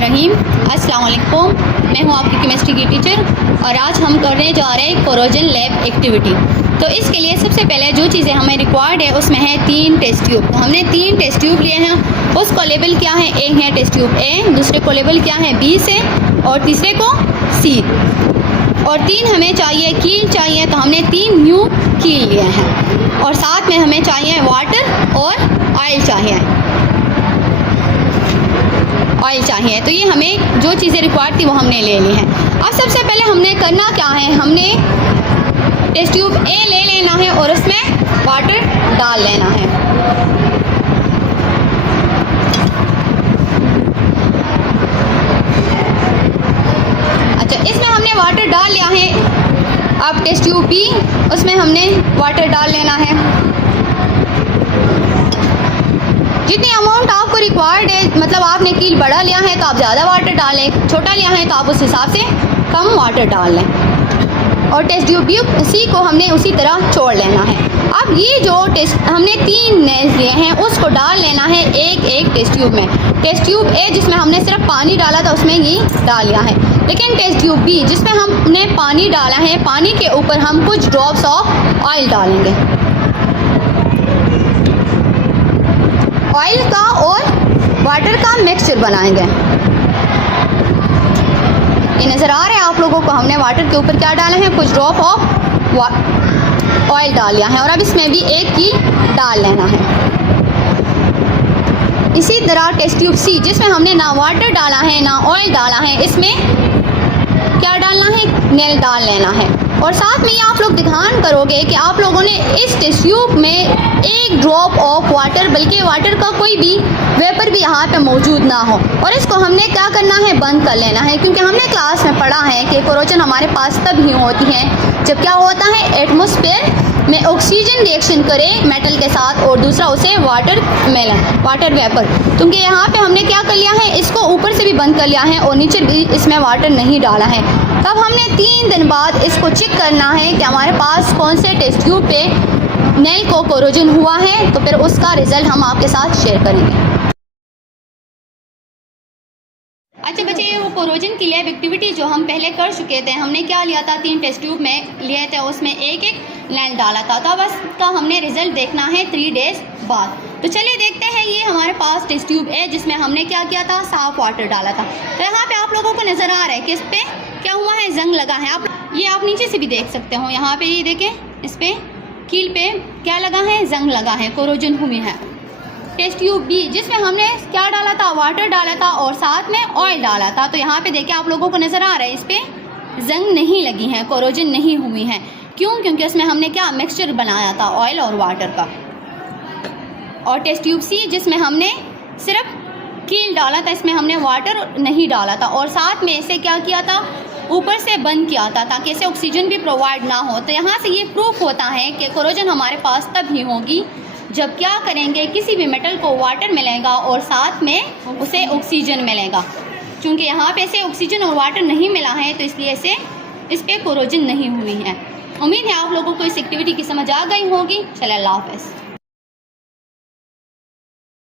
बिस्मिल्लाहिर्रहमानिर्रहीम। अस्सलाम वालेकुम। मैं हूं आपकी केमिस्ट्री की टीचर और आज हम करने जा रहे हैं कोरोजन लैब एक्टिविटी। तो इसके लिए सबसे पहले जो चीज़ें हमें रिक्वायर्ड है उसमें है 3 टेस्ट ट्यूब। तो हमने 3 टेस्ट ट्यूब लिए हैं। उसको लेबल क्या है, एक है टेस्ट ट्यूब ए, दूसरे को लेबल क्या है बी से और तीसरे को सी। और 3 हमें चाहिए कील चाहिए, तो हमने 3 न्यू कील लिए हैं और साथ में हमें चाहिए वाटर और ऑयल चाहिए। तो ये हमें जो चीज़ें रिक्वायर्ड थी वो हमने ले ली हैं। अब सबसे पहले हमने करना क्या है, हमने टेस्ट ट्यूब ए ले लेना है और उसमें वाटर डाल लेना है। अच्छा, इसमें हमने वाटर डाल लिया है। अब टेस्ट ट्यूब बी, उसमें हमने वाटर डाल लेना है। जितनी अमाउंट आपको रिक्वायर्ड है, मतलब आपने कील बड़ा लिया है तो आप ज़्यादा वाटर डालें, छोटा लिया है तो आप उस हिसाब से कम वाटर डाल लें। और टेस्ट ट्यूब सी को हमने उसी तरह छोड़ लेना है। अब ये जो टेस्ट हमने 3 नेल्स लिए हैं उसको डाल लेना है एक टेस्ट ट्यूब में। टेस्ट ट्यूब ए जिसमें हमने सिर्फ पानी डाला था उसमें ये डाल लिया है, लेकिन टेस्ट ट्यूब बी जिसमें हमने पानी डाला है, पानी के ऊपर हम कुछ ड्रॉप्स ऑफ ऑयल डालेंगे। ऑयल का और वाटर का मिक्सचर बनाएंगे। ये नज़र आ रहा है आप लोगों को, हमने वाटर के ऊपर क्या डाला है, कुछ ड्रॉप ऑफ ऑयल डाल लिया है और अब इसमें भी एक कील डाल लेना है। इसी तरह टेस्ट ट्यूब सी जिसमें हमने ना वाटर डाला है ना ऑयल डाला है, इसमें क्या डालना है, नेल डाल लेना है। और साथ में ये आप लोग ध्यान करोगे कि आप लोगों ने इस टेस्ट ट्यूब में एक ड्रॉप ऑफ वाटर, बल्कि वाटर का कोई भी वेपर भी यहाँ पे मौजूद ना हो। और इसको हमने क्या करना है, बंद कर लेना है, क्योंकि हमने क्लास में पढ़ा है कि कोरोजन हमारे पास तब ही होती है जब क्या होता है, एटमॉस्फेयर में ऑक्सीजन रिएक्शन करे मेटल के साथ और दूसरा उसे वाटर वेपर। क्योंकि यहाँ पे हमने क्या कर लिया है, इसको ऊपर से भी बंद कर लिया है और नीचे भी इसमें वाटर नहीं डाला है। तब हमने 3 दिन बाद इसको चेक करना है कि हमारे पास कौन से टेस्ट ट्यूब पे नेल को कोरोजन हुआ है, तो फिर उसका रिजल्ट हम आपके साथ शेयर करेंगे। अच्छा बच्चे, ये वो कोरोजन की लैब एक्टिविटी जो हम पहले कर चुके थे, हमने क्या लिया था, 3 टेस्ट ट्यूब में लिए थे, उसमें एक नेल डाला था। तो बस का हमने रिजल्ट देखना है 3 डेज बाद। तो चलिए देखते हैं। ये हमारे पास टेस्ट ट्यूब है जिसमें हमने क्या किया था, साफ वाटर डाला था। तो यहाँ पे आप लोगों को नज़र आ रहा है कि इस पर क्या हुआ है, जंग लगा है। आप नीचे से भी देख सकते हो, यहाँ पे ये देखें, इस पर कील पे क्या लगा है, जंग लगा है, कोरोजन हुई है। टेस्ट ट्यूब बी जिसमें हमने क्या डाला था, वाटर डाला था और साथ में ऑयल डाला था। तो यहाँ पे देखिए आप लोगों को नज़र आ रहा है, इस पर जंग नहीं लगी है, कोरोजन नहीं हुई है। क्यों? क्योंकि उसमें हमने क्या मिक्सचर बनाया था ऑयल और वाटर का। और टेस्ट ट्यूब सी जिसमें हमने सिर्फ कील डाला था, इसमें हमने वाटर नहीं डाला था और साथ में इसे क्या किया था, ऊपर से बंद किया था ताकि इसे ऑक्सीजन भी प्रोवाइड ना हो। तो यहाँ से ये प्रूफ होता है कि कोरोजन हमारे पास तब ही होगी जब क्या करेंगे, किसी भी मेटल को वाटर मिलेगा और साथ में उसे ऑक्सीजन मिलेगा। क्योंकि यहाँ पे इसे ऑक्सीजन और वाटर नहीं मिला है तो इसलिए इस पर कोरोजन नहीं हुई है। उम्मीद है आप लोगों को इस एक्टिविटी की समझ आ गई होगी। चलिए, अल्लाह हाफ़िज़।